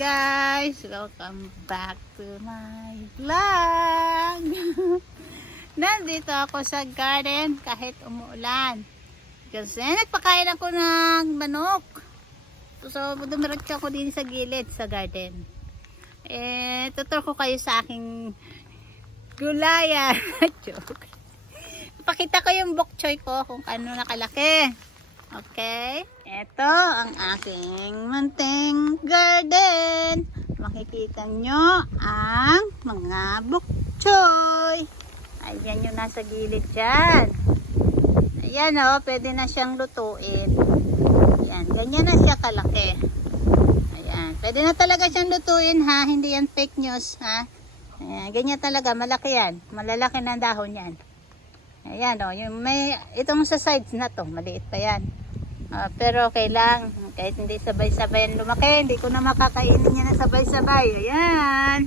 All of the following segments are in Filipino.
guys! Welcome back to my vlog! Nandito ako sa garden kahit umuulan. Kasi nagpakain ako ng manok. So, dumiretso ako din sa gilid sa garden. Eh, tutur ko kayo sa aking gulayan. Joke. Pakita ko yung bok choy ko kung ano nakalaki. Okay? Ito ang aking munting garden. Makikita nyo ang mga bok choy. Ayan yung nasa gilid dyan. Ayan o, oh, pwede na siyang lutuin. Ayan, ganyan na siya kalaki. Ayan, pwede na talaga siyang lutuin ha, hindi yan fake news ha. Ayan, ganyan talaga, malaki yan. Malalaki na dahon yan. Ayan o, yung may, itong sa sides na to, maliit pa yan. Ah, pero okay lang, kahit hindi sabay-sabay yan lumaki, hindi ko na makakainin niya na sabay-sabay. Ayan.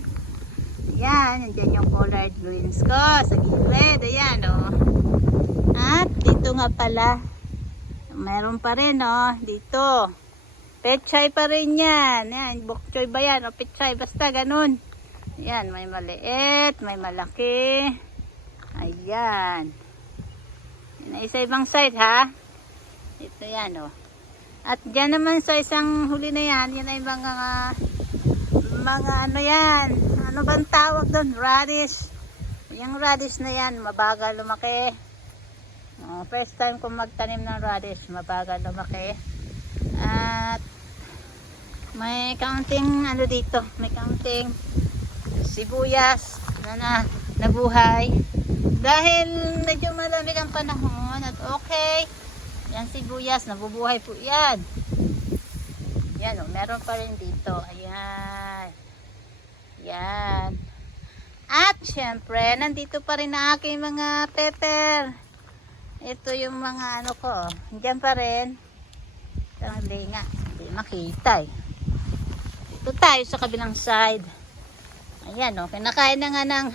Ayan, nandiyan yung collard greens ko sa gilid. Ayan o. At dito nga pala, meron pa rin o, dito. Pechay pa rin yan. Ayan, bok choy ba yan o pechay, basta ganun. Ayan, may maliit, may malaki. Ayan. Yan, isa ibang side ha. Ito yan oh. At dyan naman sa isang huli na yan, yan ay mga mga ano yan. Ano bang tawag doon? Radish. Yung radish na yan, mabagal lumaki. Oh, first time kong magtanim ng radish, mabagal lumaki. At may counting ano dito, may counting sibuyas na, na nabuhay. Dahil medyo malamig ang panahon at okay, yan sibuyas, nabubuhay po yan. Yan o, meron pa rin dito. Ayan. Yan. At syempre, nandito pa rin ang aking mga pepper. Ito yung mga ano ko. Diyan pa rin. Ang linga. Hindi makita eh. Dito tayo sa kabilang side. Ayan o, kinakain na nga ng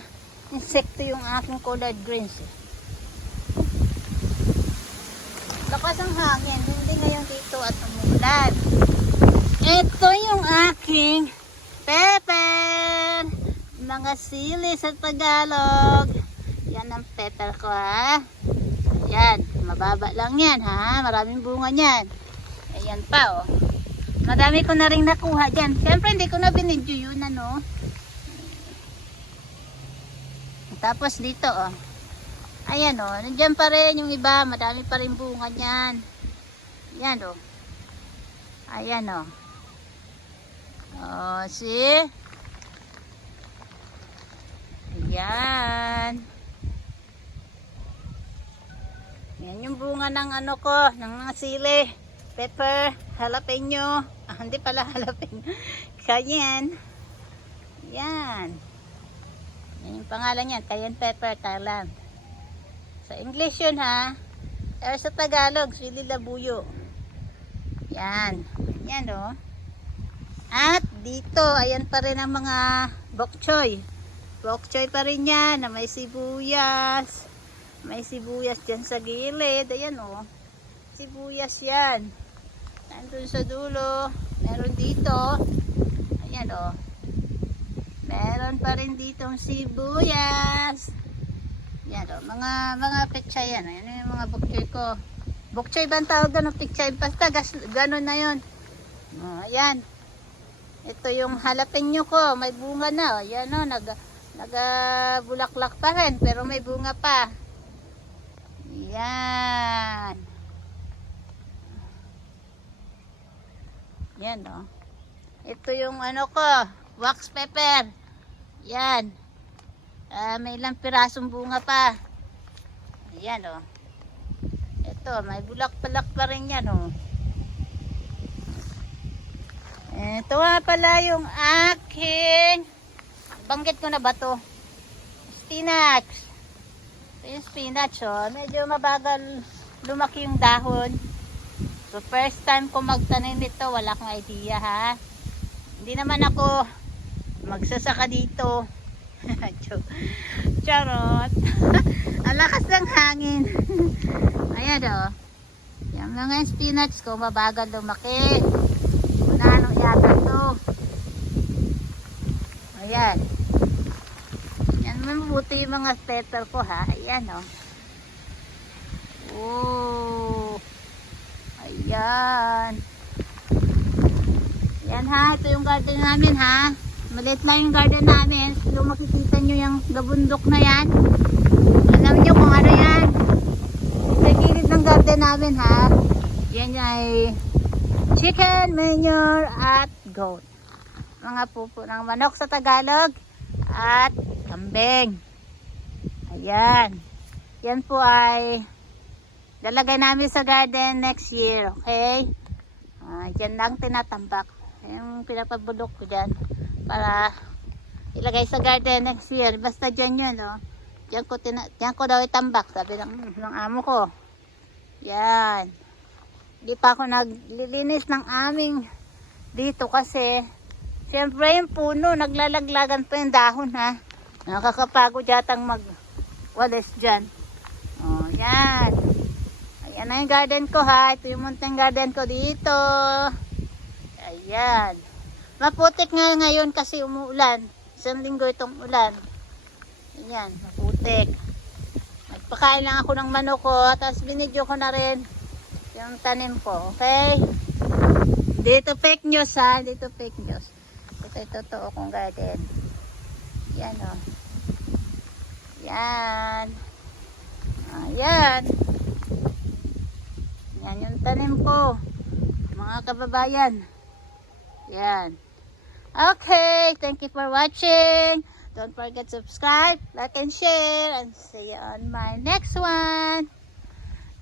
insekto yung aking collard greens eh. Lakas ang hangin, hindi ngayon dito at umulan. Ito yung aking pepper. Mga sili sa Tagalog. Yan ang pepper ko ha. Yan, mababa lang yan ha. Maraming bunga niyan. Ayan pa oh. Madami ko na rin nakuha dyan. Siyempre hindi ko na binidyo yun ano. Tapos dito oh. Ayan oh, nandiyan pa rin yung iba, madami pa rin bunga niyan. Ayan oh. Ayan oh. Oh, see? Ayan. Yan yung bunga ng ano ko, ng mga sili. Pepper, jalapeno. Ah, hindi pala jalapeno. Cayenne. Yan. Yan yung pangalan niya, Cayenne Pepper, Thailand. Sa English yun ha. Pero sa Tagalog, sili labuyo. Yan. Yan o. Oh. At dito, ayan pa rin ang mga bok choy. Bok choy pa rin yan na may sibuyas. May sibuyas dyan sa gilid. Ayan o. Oh. Sibuyas yan. Nandun sa dulo. Meron dito. Ayan o. Oh. Meron pa rin ditong sibuyas. Yan o, mga mga pechay yan. Ayan yung mga bukchoy ko. Bukchoy ba ang tawag doon pechay? Basta gas, ganun na yun. O, ayan. Ito yung jalapeno ko. May bunga na. O, yan o, nag, nagabulaklak pa rin. Pero may bunga pa. Yan. Yan o. Ito yung ano ko, wax pepper. Yan. Uh, may ilang pirasong bunga pa. Ayan o. Oh. Ito, may bulak-palak pa rin yan o. Oh. Ito nga pala yung aking banggit ko na ba to? Spinach. Yung spinach. Oh. Medyo mabagal lumaki yung dahon. So first time ko magtanim nito, wala akong idea ha. Hindi naman ako magsasaka dito. Charot. Ang lakas ng hangin. Ayan o. Oh. Yung mga spinach ko, mabagal lumaki. Unano yata to. Ayan. Yan mabuti yung mga petal ko ha. Ayan o. Oh. oh. Ayan. Ayan ha. Ito yung garden namin ha. Maliit lang yung garden namin. Kung makikita nyo yung gabundok na yan. Alam nyo kung ano yan. Sa gilid ng garden namin ha. Yan ay chicken, manure, at goat. Mga pupo ng manok sa Tagalog. At kambing. Ayan. Yan po ay lalagay namin sa garden next year. Okay? Ah, yan lang tinatambak. Yung pinapabulok ko dyan. Para ilagay sa garden next year. Basta dyan yun, no? Diyan ko, tina diyan ko daw itambak. Sabi ng, ng amo ko. Yan. Di pa ako naglilinis ng aming dito kasi Siyempre yung puno, naglalaglagan pa yung dahon ha. Nakakapagod yatang mag walis dyan. Oh, yan. Ayan na yung garden ko ha. Ito yung munting garden ko dito. Ayan. Maputik nga ngayon kasi umuulan. Isang linggo itong ulan. Ayan, maputik. Nagpakain lang ako ng manok ko. Tapos binidyo ko na rin yung tanim ko. Okay? Dito fake news ha. Dito fake news. Ito totoo kong garden. Yan o. Oh. Yan. Ayan. Yan yung tanim ko. Mga kababayan. Yan. Okay. Thank you for watching. Don't forget to subscribe, like, and share. And see you on my next one.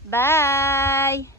Bye.